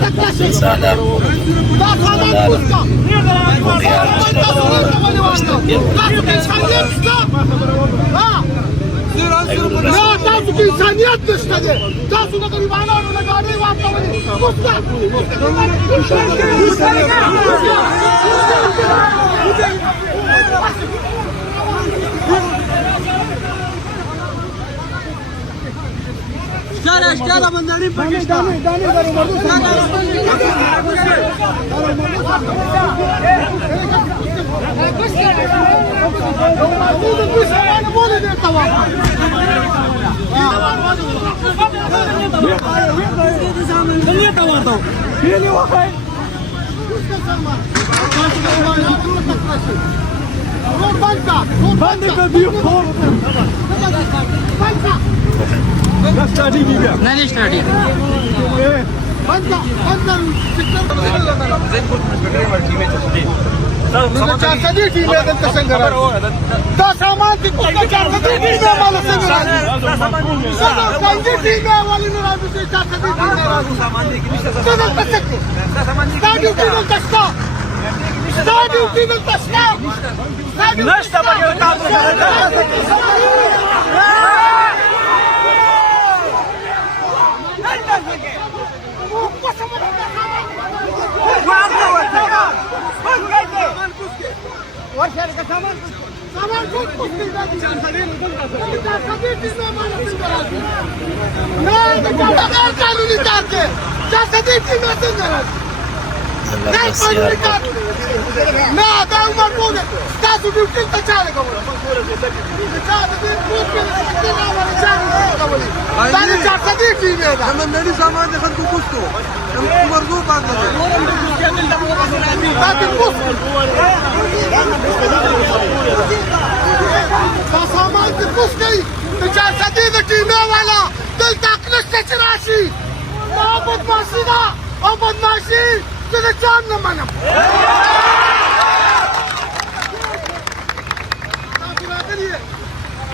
بندر سالار تاسو کې انسانیت نشته دی تاسو د غریبانو نه ګاډي واپسوي اشکال بندانی پاکستان नहीं स्टार्ट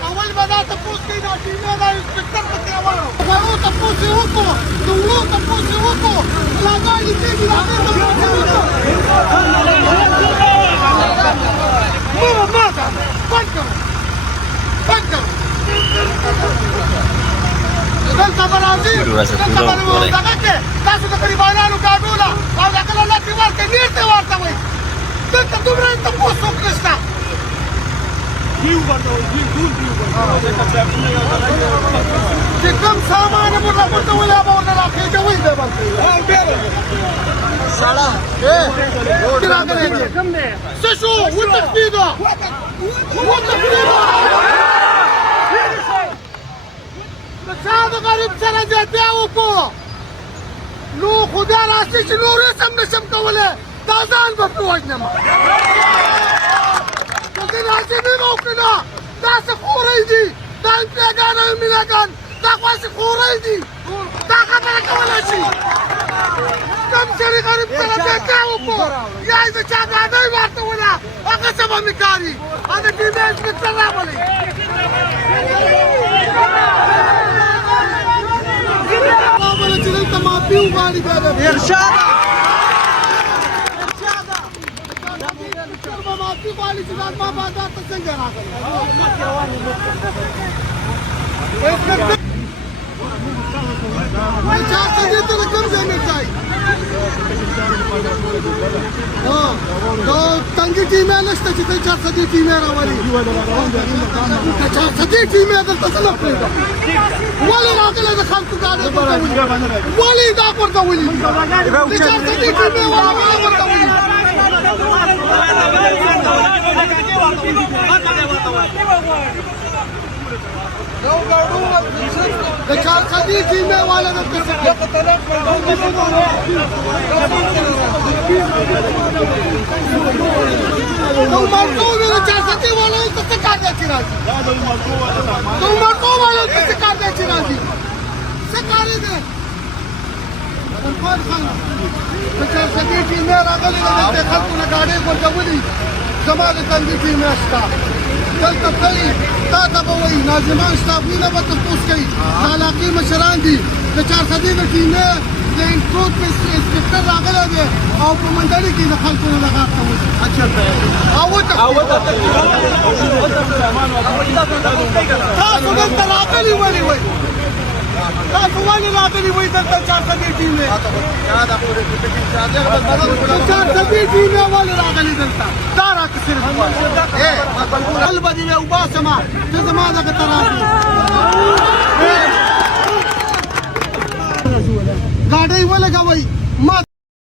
اول بدا تپوس کوي دا ټیمه دا انسپکټر پکې راوړو غواړو تپوس یې وکړو نو ورو تپوس یې وکړو لاګاړي کېږي راځي ماما ماتا پنکو دلته به راځي دلته به دغه کې تاسو د غریبانو ګاډوله او دغه الله دې ورکړي نېټ یې ورته وایي دلته دومره تپوس څوک نشته چې کوم سامان مو راغونډه ولا به ورته راخېږوئ دی بلکې سړه کوم دی څه شو وتښتېده د چا د غریب سره زیاتیا وکړو نو خدای راسي چې نور یې سم نشم کولی دا ځان به پرې وژنم لازمي موقعنا داس خوري دي دا انتګان او ملګان دا خاص خوري دي دا خبره کولای شي کوم چې غریب سره بکاو کو یا دې چا باندې ورته ولا هغه څه باندې کاری دا دې مې څه راولي اوبله چې دلته ما پیو غاړي دا ارشاد माफी वाली जुगाड़ माँ बाजार तक से जरा चाहिए तो रकम देने चाहिए हाँ तो तंगी टीम है नष्ट चिते 400 टीम है वाली 400 टीम है तो तसला पड़ेगा वाली रात ले खान तू गाड़ी वाली दा पर तो वाली 400 टीम है वाली पर तो वाली د 400 ټیمه والا د نو مرکو د 400 والا څه کار دی راځي نو مرکو والا څه کار دی راځي څه کار دی خان د 400 ټیمه راغلي د خلکو نه گاډي ورکولي زماده تنګي ټیمه شته دلته کوي تا ته به وایي ناظمان شتابونه به تپوس کوي علاقې مشران دي د 400 ټیمه د د انټروټ انسپکټر راغلی دی او په منډړي کې د خلکو نه دغه کوي تاسو دلته راغلي ولې وئ تاسو ولې راغلي وئ دلته چارسدې ټیم دی چارسدې ټیم یې ولې راغلي دلته دا راته صرف حل به دې وباسمه ته زما دغه ته راځې गाड़ी वो लगावई